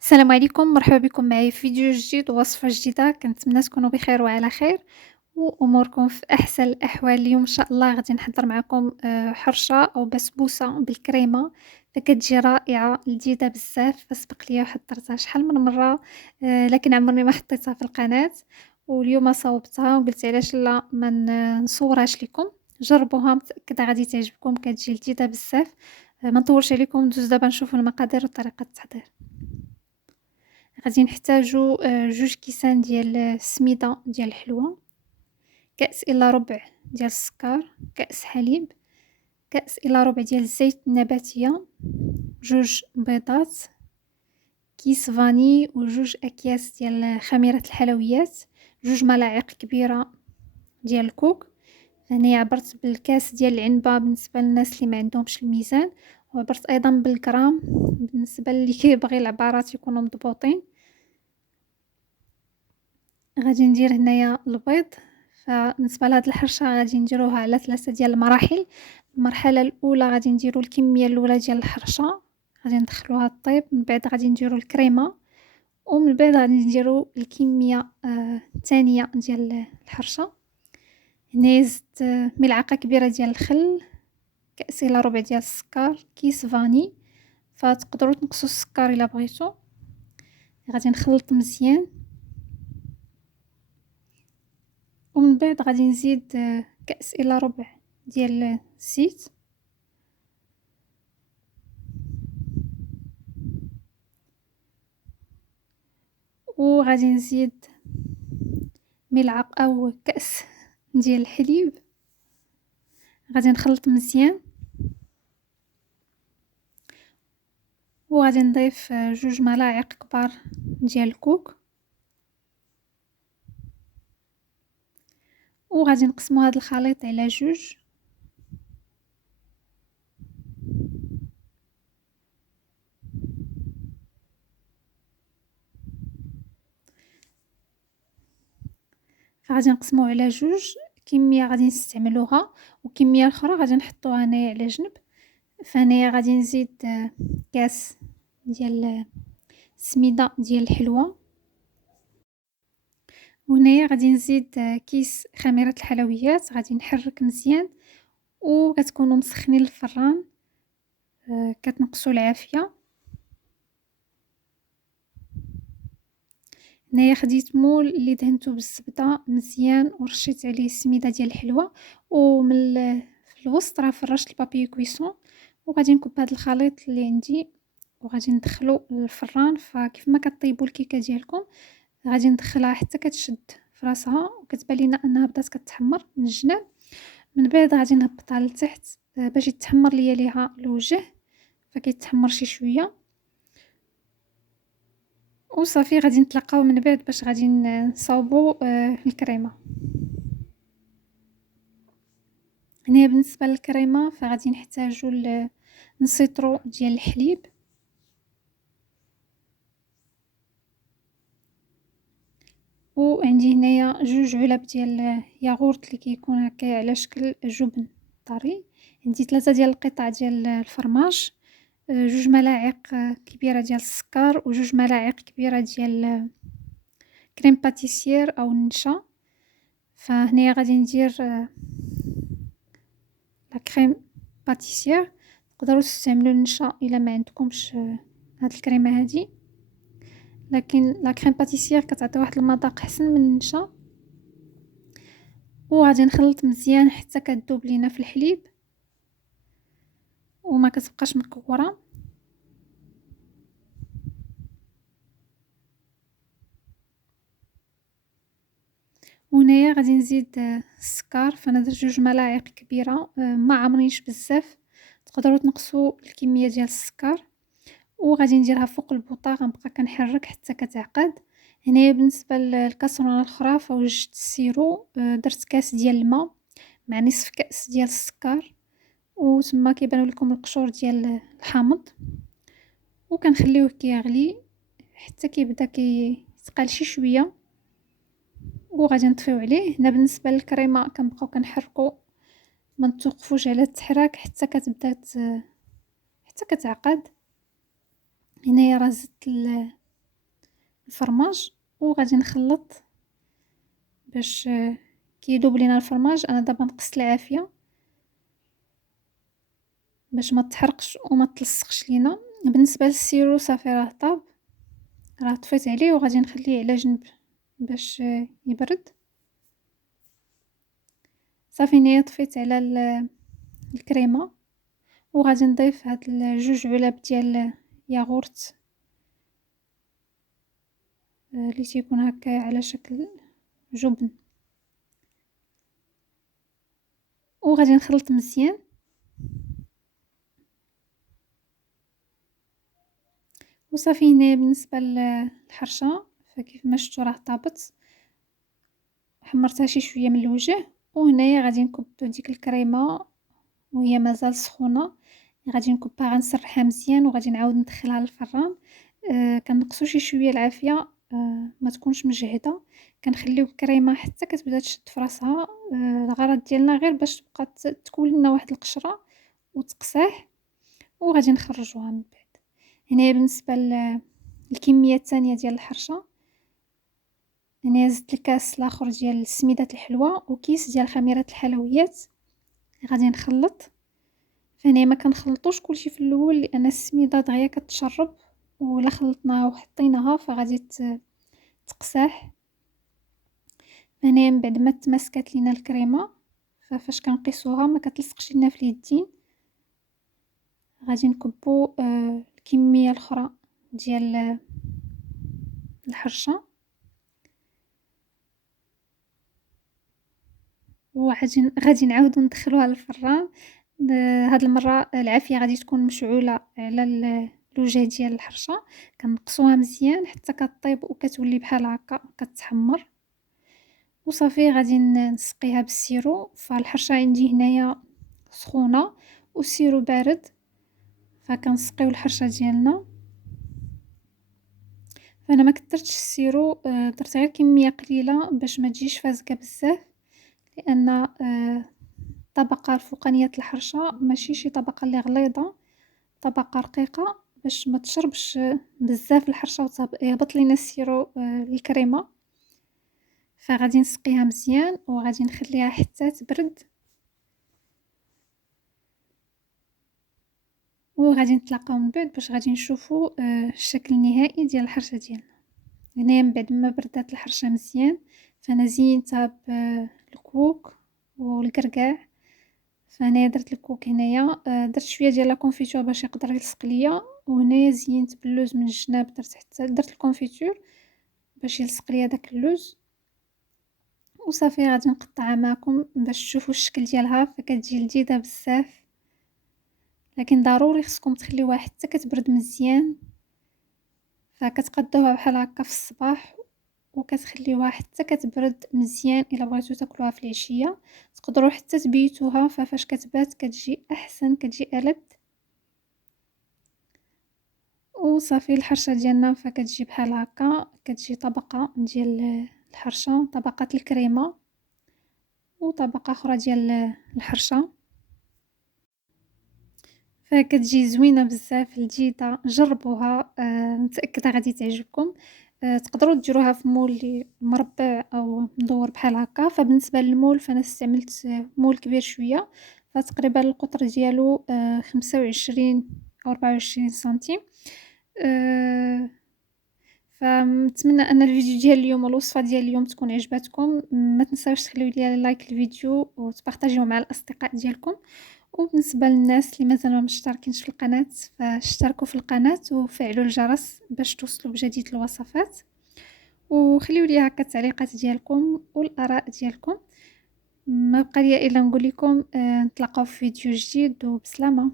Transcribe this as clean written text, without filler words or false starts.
السلام عليكم، مرحبا بكم معايا في فيديو جديد ووصفة جديدة. كنتمنى تكونوا بخير وعلى خير وأموركم في أحسن الأحوال. اليوم إن شاء الله غادي نحضر معكم حرشة أو بسبوسة بالكريمة، فكتجي رائعة لذيذة بزاف. فسبق ليا وحضرتها شحال من مرة، لكن عمرني ما حطيتها في القناة، واليوم صوبتها وقلت علاش لا ما نصورهاش لكم. جربوها، متأكدة غادي تعجبكم، كتجي لذيذة بزاف. ما نطولش عليكم، ندوز دابا نشوفوا المقادير وطريقة التحضير. غادي نحتاجو جوج كيسان ديال السميدة ديال الحلوى، كأس إلا ربع ديال السكر، كأس حليب، كأس إلا ربع ديال الزيت النباتية، جوج بيضات، كيس فاني وجوج أكياس ديال خميرة الحلويات، جوج ملاعق كبيرة ديال الكوك. هنايا عبرت بالكاس ديال العنبة بالنسبة للناس اللي ما عندهمش الميزان، وعبرت أيضا بالغرام بالنسبة اللي كيبغي العبارات يكونوا مضبوطين. غادي ندير هنايا البيض. فبالنسبة لهاد الحرشة غادي نديروها على 3 ديال المراحل. المرحلة الأولى غادي نديرو الكمية الأولى ديال الحرشة، غادي ندخلوها طيب، من بعد غادي نديرو الكريمة، ومن بعد غادي نديرو الكمية الثانية ديال الحرشة. هنايا زدت ملعقة كبيرة ديال الخل، كأس إلا ربع ديال السكر، كيس فاني. فتقدروا تنقصوا السكر إلا بغيتو. غادي نخلط مزيان، ومن بعد غادي نزيد كأس إلا ربع ديال الزيت، وغادي نزيد ملعق أو كأس ديال الحليب. غادي نخلط مزيان، وغادي نضيف جوج ملاعق كبار ديال الكوك، وغادي نقسمو هاد الخليط على جوج. فغادي نقسموه على جوج، كمية غادي نستعملوها وكمية اخرى غادي نحطوها هنايا على جنب. فهنايا غادي نزيد كاس ديال السميدة ديال الحلوى، وهنايا غادي نزيد كيس خميرة الحلويات. غادي نحرك مزيان، وكتكونوا مسخنين الفران، كتنقصوا العافية. هنايا خديت مول اللي دهنته بالزبدة مزيان ورشيت عليه السميدة ديال الحلوى، ومن في الوسط راه فرشت البابي كويسون. وغادي نكب هذا الخليط اللي عندي وغادي ندخلو للفران. فكيف ما كطيبوا الكيكه ديالكم غادي ندخلها حتى كتشد في راسها وكتبان لينا انها بدات كتحمر من الجناب. من بعد غادي نهبطها لتحت باش يتحمر ليها الوجه، فكيتحمر شي شويه وصافي. غادي نتلاقاو من بعد باش غادي نصاوبو الكريمه. هنا بالنسبه للكريمه فغادي نحتاجو نص لتر ديال الحليب، وعندي هنايا جوج علب ديال ياغورت اللي كيكون هكا على شكل جبن طري. عندي 3 ديال القطع ديال الفرماج، جوج ملاعق كبيره ديال السكر، وجوج ملاعق كبيره ديال كريم باتيسير او النشا. فهنايا غادي ندير لا كريم باتيسير. تقدروا تستعملوا النشا الا ما عندكمش هاد الكريمه هادي، لكن لا كريم باتيسير كتعطي واحد المذاق احسن من النشا. وغادي نخلط مزيان حتى كتذوب لينا في الحليب وما كتبقاش مكوره. وهنايا غادي نزيد السكر. فانا درت جوج ملاعق كبيره، ما عمرينش بزاف، تقدروا تنقصوا الكميه ديال السكر. وغادي نديرها فوق البوطه، غنبقى كنحرك حتى كتعقد. هنايا بالنسبه للكاسرونه الاخرى فوجدت السيرو، درت كاس ديال الماء مع نصف كاس ديال السكر، وتما كيبانوا لكم القشور ديال الحامض، وكنخليوه كيغلي حتى كيبدا كيتقال شي شويه، وغادي نطفيو عليه. هنا بالنسبه للكريمه كنبقاو كنحركو، ما نتوقفوش على التحراك حتى كتبدا حتى كتعقد. هنايا راه زدت الفرماج وغادي نخلّط باش كي يذوب لينا الفرماج. أنا دابا نقصت العافية باش ما تحرقش وما تلصقش لينا. بالنسبة للسيرو صافي راه طاب، راه طفيت عليه وغادي نخليه على جنب باش يبرد. صافي هنايا طفيت على الكريمة وغادي نضيف هاد الجوج علب ديال ياغورت اللي تيكون هكايا على شكل جبن، وغادي نخلط مزيان. وصافي هنايا بالنسبة للحرشة فكيف ما شفتو راه طابت، حمرتها شي شوية من الوجه. وهنايا غادي نكب ديك الكريمة وهي مازال سخونة، غادي نكبها غنسرحها مزيان وغادي نعاود ندخلها للفران. كنقصو شي شوية العافية ما تكونش مجهدة، كنخليو الكريمة حتى كتبدا تشد فراسها. الغرض ديالنا غير باش تبقى تكون لنا واحد القشرة وتقساح وغادي نخرجوها من بعد. هنايا بالنسبة الكمية الثانية ديال الحرشة، هنايا زدت الكاس لاخر ديال سميدات الحلوى وكيس ديال خميرة الحلويات غادي نخلط. فهنايا ما كنخلطوش كلشي في الاول لان السميده دغيا كتشرب، ولا خلطناها وحطيناها فغادي تقساح. هنايا من بعد ما تماسكات لينا الكريمه فاش كنقيسوها ما كتلصقش لينا في اليدين. غادي نكبو الكميه الاخرى ديال الحرشه غادي نعاودو ندخلوها للفران. هاد المرة العافية غادي تكون مشعولة على الوجه ديال الحرشة، كنقصوها مزيان حتى كطيب وكتولي بحال هكا كتحمر. وصافي غادي نسقيها بالسيرو. فالحرشة عندي هنايا سخونة والسيرو بارد، فكنسقيو الحرشة ديالنا. فانا ما كترتش السيرو، درت غير كمية قليلة باش ما تجيش فازكة بزاف، لان الطبقة الفوقانية الحرشة ماشي شي طبقة اللي غليظة، طبقة رقيقة باش ما تشربش بزاف الحرشة ويهبط لينا السيرو الكريمة. فغادي نسقيها مزيان وغادي نخليها حتى تبرد وغادي نتلاقاو من بعد باش غادي نشوفوا الشكل النهائي ديال الحرشة ديالنا. هنايا من بعد ما بردات الحرشة مزيان فانا زينتها بالكوك والكركاع. فهنايا درت الكوك، هنايا درت شويه ديال لا كونفيتور باش يقدر يلصق ليا، وهنايا زينت باللوز من الجناب، درت الكونفيتور باش يلصق ليا داك اللوز. وصافي غادي نقطعها معكم باش تشوفوا الشكل ديالها، فكتجي لذيذه بزاف. لكن ضروري خصكم تخليوها حتى كتبرد مزيان، فكتقادوها بحال هكا في الصباح وكتخليوها حتى كتبرد مزيان. الا بغيتو تاكلوها في العشيه تقدروا حتى تبيتوها، ففاش كتبات كتجي احسن، كتجي ألذ. وصافي الحرشة ديالنا فكتجي بحال هكا، كتجي طبقة ديال الحرشة، طبقة الكريمة وطبقة اخرى ديال الحرشة، فكتجي زوينة بزاف لذيذة. جربوها متأكدة غادي تعجبكم. تقدروا ديروها في مول اللي مربع او مدور بحال هكا. فبالنسبة للمول فانا استعملت مول كبير شوية، فتقريبا القطر ديالو 25 أو 24 سنتيم. فنتمنى ان الفيديو ديال اليوم والوصفه ديال اليوم تكون عجبتكم. ما تنساوش تخليو لي لايك الفيديو وتبارطاجيوه مع الاصدقاء ديالكم. وبالنسبه للناس اللي مازال ما مشتركينش في القناه فاشتركوا في القناه وفعلوا الجرس باش توصلوا بجديد الوصفات. وخليو لي هكا التعليقات ديالكم والاراء ديالكم. ما بقى لي الا نقول لكم نتلاقاو في فيديو جديد وبسلامه.